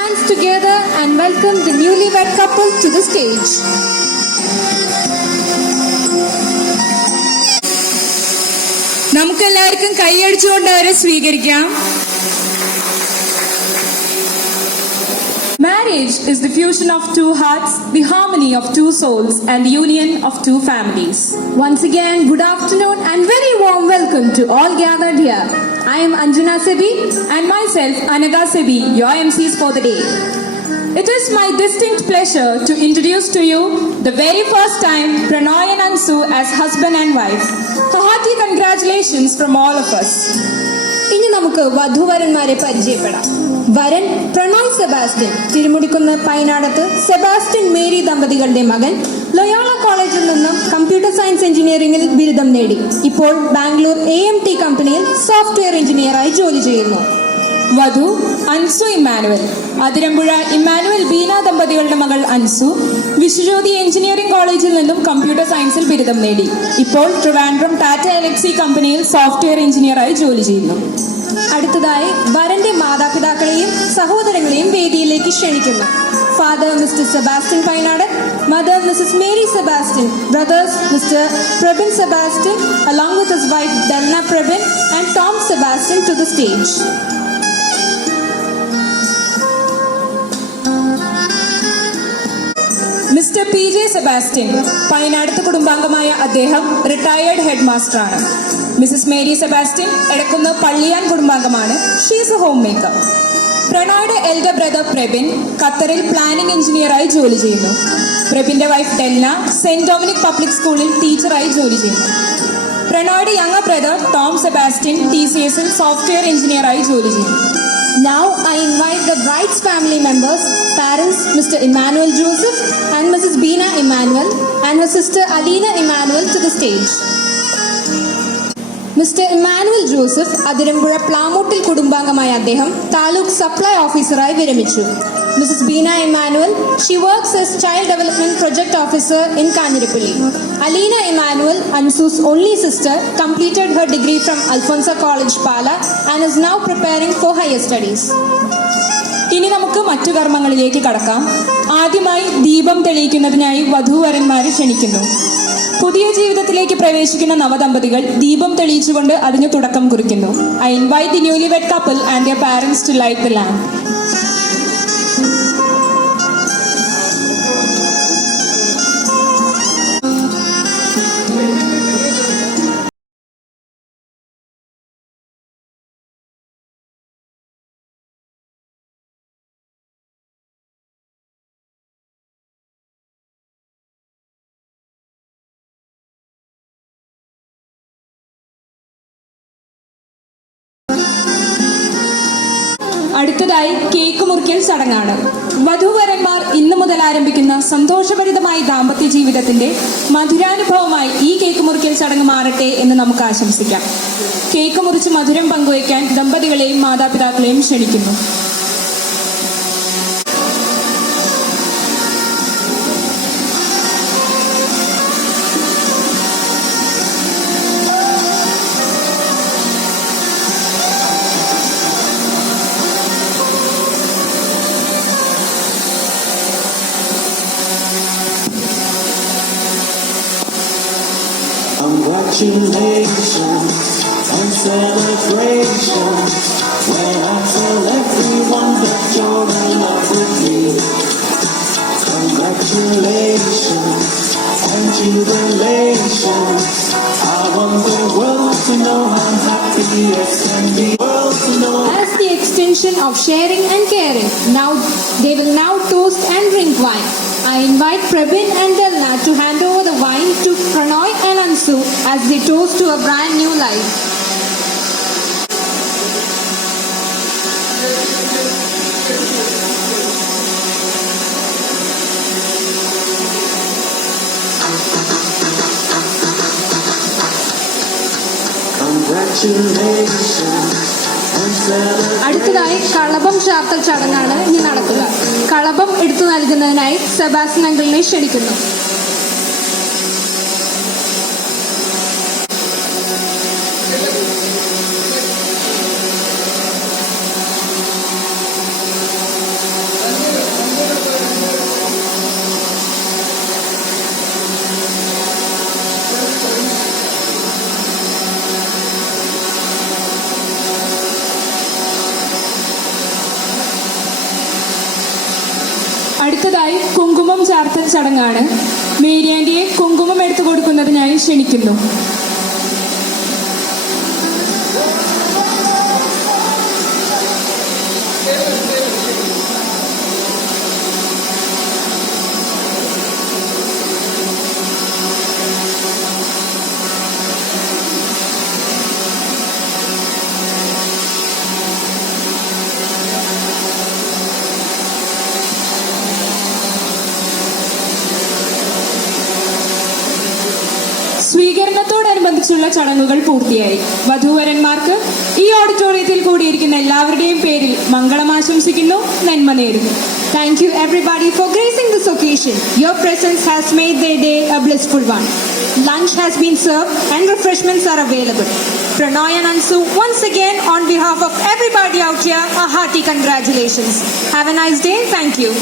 Hands together and welcome the newlywed couple to the stage. നമുക്കെല്ലാവർക്കും കൈയടിച്ചുകൊണ്ട് അവരെ സ്വീകരിക്കാം. Marriage is the fusion of two hearts, the harmony of two souls, and the union of two families. Once again, good afternoon and very warm welcome to all gathered here. I am Anjana Sebi and myself Anaga Sebi, your MCs for the day. It is my distinct pleasure to introduce to you the very first time Pranoy and Ansu as husband and wife. A hearty congratulations from all of us. ഇനി നമുക്ക് വധുവരന്മാരെ പരിചയപ്പെടാം. വരൻ Pranoy Sebastian, Thirumudikunnu Painadath Sebastian Mary ദമ്പതികളുടെ മകൻ. Loyola കോളേജിൽ നിന്നും computer science എഞ്ചിനീയറിംഗിൽ ബിരുദം നേടി. ഇപ്പോൾ ബാംഗ്ലൂർ AMT കമ്പനിയിൽ സോഫ്റ്റ്വെയർ എഞ്ചിനീയറായി ജോലി ചെയ്യുന്നു. വധു അൻസു ഇമ്മാനുവൽ, അതിരമ്പുഴ ഇമ്മാനുവൽ ബീന ദമ്പതികളുടെ മകൾ അൻസു വിശ്വജ്യോതി എഞ്ചിനീയറിംഗ് കോളേജിൽ നിന്നും കമ്പ്യൂട്ടർ സയൻസിൽ ബിരുദം നേടി. ഇപ്പോൾ ട്രിവാൻഡ്രം ടാറ്റ എലക്സി കമ്പനിയിൽ സോഫ്റ്റ്വെയർ എഞ്ചിനീയറായി ജോലി ചെയ്യുന്നു. അടുത്തതായി വരന്റെ മാതാപിതാക്കളെയും സഹോദരങ്ങളെയും വേദിയിലേക്ക് ക്ഷണിക്കുന്നു. Father mister Sebastian Painadan, mother Mrs Mary Sebastian, brothers mister Prabin Sebastian along with his wife Delna Prabin and Tom Sebastian to the stage. Mister PJ Sebastian, Painadath കുടുംബാംഗമായ അദ്ദേഹം റിട്ടയേർഡ് ഹെഡ് മാസ്റ്ററാണ്. Mrs Mary Sebastian Edakkunnu Palliyan കുടുംബാംഗമാണ്. She's a homemaker. പ്രണോയുടെ elder brother Prabin ഖത്തറിൽ planning എഞ്ചിനീയറായി ജോലി ചെയ്യുന്നു. പ്രബിന്റെ wife Delna Saint Dominic public സ്കൂളിൽ ടീച്ചറായി ജോലി ചെയ്യുന്നു. പ്രണോയുടെ യങ്ങർ ബ്രദർ ടോം സെബാസ്റ്റ്യൻ TCSൽ സോഫ്റ്റ്വെയർ എഞ്ചിനീയറായി ജോലി ചെയ്യുന്നു. Now I invite the bride's family members, parents Mr. Emmanuel Joseph and Mrs. Beena Emmanuel and her sister Alina Emmanuel to the stage. Mr. Emmanuel Joseph Athirampuzha Plamoottil കുടുംബാംഗമായ അദ്ദേഹം taluk supply ഓഫീസറായി വിരമിച്ചു. Mrs. Beena Emmanuel, she works as Child Development Project Officer in Kaniripalli. Alina Emmanuel, Ansu's only sister, completed her degree from Alfonsa College, Pala and is now preparing for higher studies. ഇനി നമുക്ക് മറ്റു കർമ്മങ്ങളിലേക്ക് കടക്കാം. ആദ്യമായി ദീപം തെളിയിക്കുന്നതിനായി വധൂവരന്മാരെ ക്ഷണിക്കുന്നു. പുതിയ ജീവിതത്തിലേക്ക് പ്രവേശിക്കുന്ന നവദമ്പതികൾ ദീപം തെളിയിച്ചുകൊണ്ട് അതിന് തുടക്കം കുറിക്കുന്നു. I invite the newlywed couple and their parents to light the lamp. അടുത്തതായി കേക്ക് മുറിക്കൽ ചടങ്ങാണ്. വധൂവരന്മാർ ഇന്നു മുതൽ ആരംഭിക്കുന്ന സന്തോഷഭരിതമായ ദാമ്പത്യ ജീവിതത്തിന്റെ മധുരാനുഭവമായി ഈ കേക്ക് മുറിക്കൽ ചടങ്ങ് മാറട്ടെ എന്ന് നമുക്ക് ആശംസിക്കാം. കേക്ക് മുറിച്ച് മധുരം പങ്കുവയ്ക്കാൻ ദമ്പതികളെയും മാതാപിതാക്കളെയും ക്ഷണിക്കുന്നു. Congratulations and celebrations when I tell everyone that you're in love with me. Congratulations and jubilations. I want the world to know I'm happy as can be. World to know. As the extension of sharing and caring, now they will now toast and drink wine. I invite Prabin and Delna to hand over the wine to Pranoy and Ansu as they toast to a brand new life. അടുത്തതായി കളഭം ചാർത്തൽ ചടങ്ങാണ് ഇനി നടക്കുക. കളഭം എടുത്തു നൽകുന്നതിനായി Sebastian അങ്കിളിനെ ക്ഷണിക്കുന്നു. അടുത്തതായി കുങ്കുമം ചാർത്തൽ ചടങ്ങാണ്. മേരി ആന്റിയെ കുങ്കുമം എടുത്തു കൊടുക്കുന്നതിനായി ക്ഷണിക്കുന്നു. സ്വീകരണത്തോടനുബന്ധിച്ചുള്ള ചടങ്ങുകൾ പൂർത്തിയായി. വധൂവരന്മാർക്ക് ഈ ഓഡിറ്റോറിയത്തിൽ കൂടിയിരിക്കുന്ന എല്ലാവരുടെയും പേരിൽ മംഗളം ആശംസിക്കുന്നു, നന്മ നേരുന്നു. Thank you everybody for gracing this occasion. Your presence has made their day a blissful one. Lunch has been served and refreshments are available. Pranoy and Ansu, once again on behalf of everybody out here, a hearty congratulations. Have a nice day. Thank you.